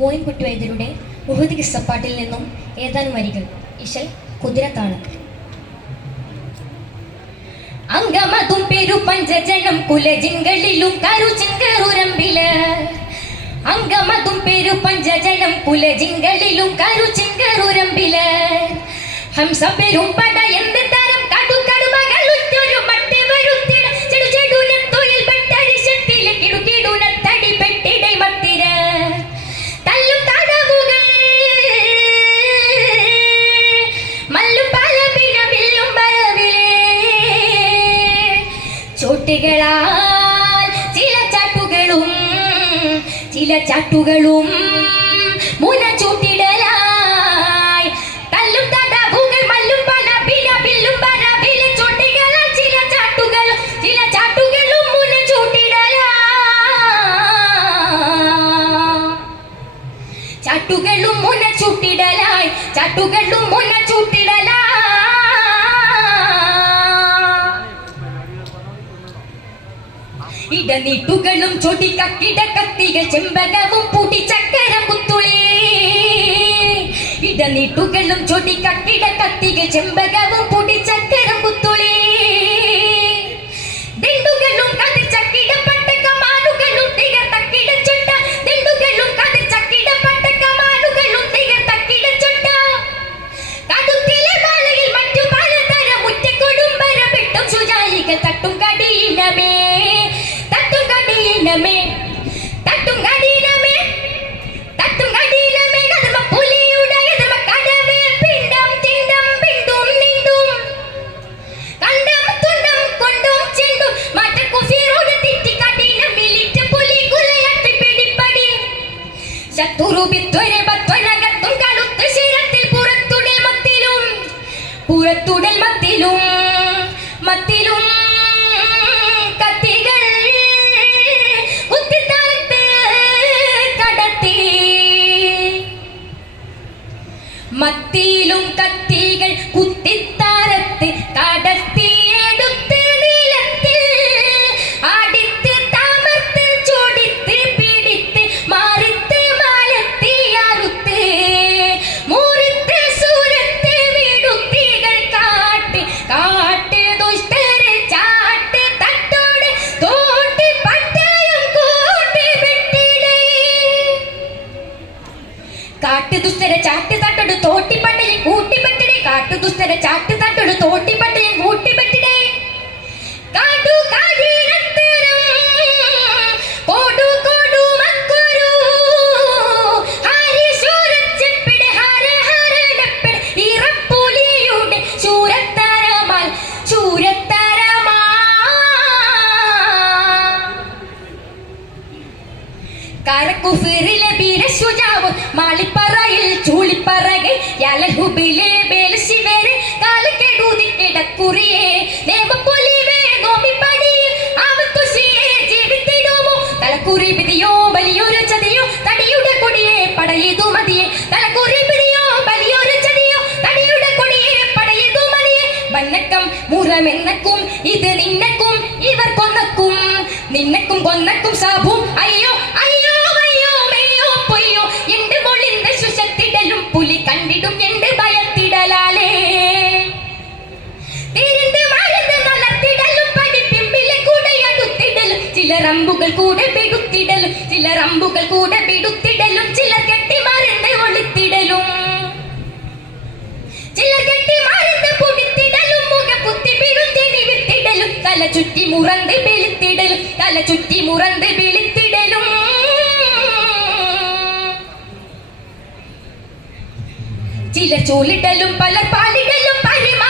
മോയിൻകുട്ടി വൈദ്യരുടെ മുഹൂതി കിസ്സപ്പാട്ടിൽ നിന്നും ഏതാനും വരികൾ. ഇശൽ കുതിരത്താണ് അംഗമതും പേരു പഞ്ചജനം കുലജിങ്കളിലും കരുചിങ്കറുരമ്പിൽ. അംഗമതും പേരു പഞ്ചജനം കുലജിങ്കളിലും കരുചിങ്കറുരമ്പിൽ. ഹംസ പെരും പട ചോട്ടുകളാൽ ചില ചാട്ടുകളും ചില ചാട്ടുകളും മുന ഇടനീട്ടുകളും ചൊടിക്കക്കിട കത്തികൾ ചെമ്പകവും പൂട്ടി ചക്കരം കുത്തുളി ഇടനീട്ടുകളും ചൊടിക്കക്കിട കത്തികൾ ചെമ്പകവും പൂട്ടി ചക്കരം കുത്തുളി ദണ്ടുകളും കതിർ ചക്കിട പട്ടക്കമാനുകളും തികർ തക്കിട ചുട്ട ദണ്ടുകളും കതിർ ചക്കിട പട്ടക്കമാനുകളും തികർ തക്കിട ചുട്ട കടുത്തിലെ മാലയിൽ മറ്റു പലതരം മുറ്റക്കൊടുംബര പെട്ടും സുജാലികൾ തട്ടും കടിയിനമേ গুরু বিদ্যুরে ചാട്ട് തട്ടൊരു തോട്ടിപ്പട്ടയും കൂട്ടിപ്പട്ടിടെ കാട്ടുദുഷ്ടരെ ചാട്ടി തട്ടൊരു തോട്ടിപ്പട്ടയും ഇവർ കൊന്നക്കും നിന്നക്കും കൊന്നക്കും സാബും. അയ്യോ അയ്യോ അടുത്തിടലും റമ്പുകൾ കൂടെ പിടുത്തിടലും ചില റമ്പുകൾ കൂടെ പിടുത്തിടലും ചില കെട്ടി മറന്ന് ഒളിത്തിടലും? ചില കെട്ടി മറന്ന് പൊടിത്തിടലും മുഖ കുത്തി പിടുത്തി നിവിത്തിടലും തല ചുറ്റി മുറന്ത് വെളുത്തിടലും തല ചുറ്റി മുറന്ത് വെളുത്തിടലും ചില ചൂലിടലും പലർ പാലിടലും പരിമാറിടലും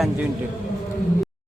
ഇവയത്തിര മത്തിരരുത്ത്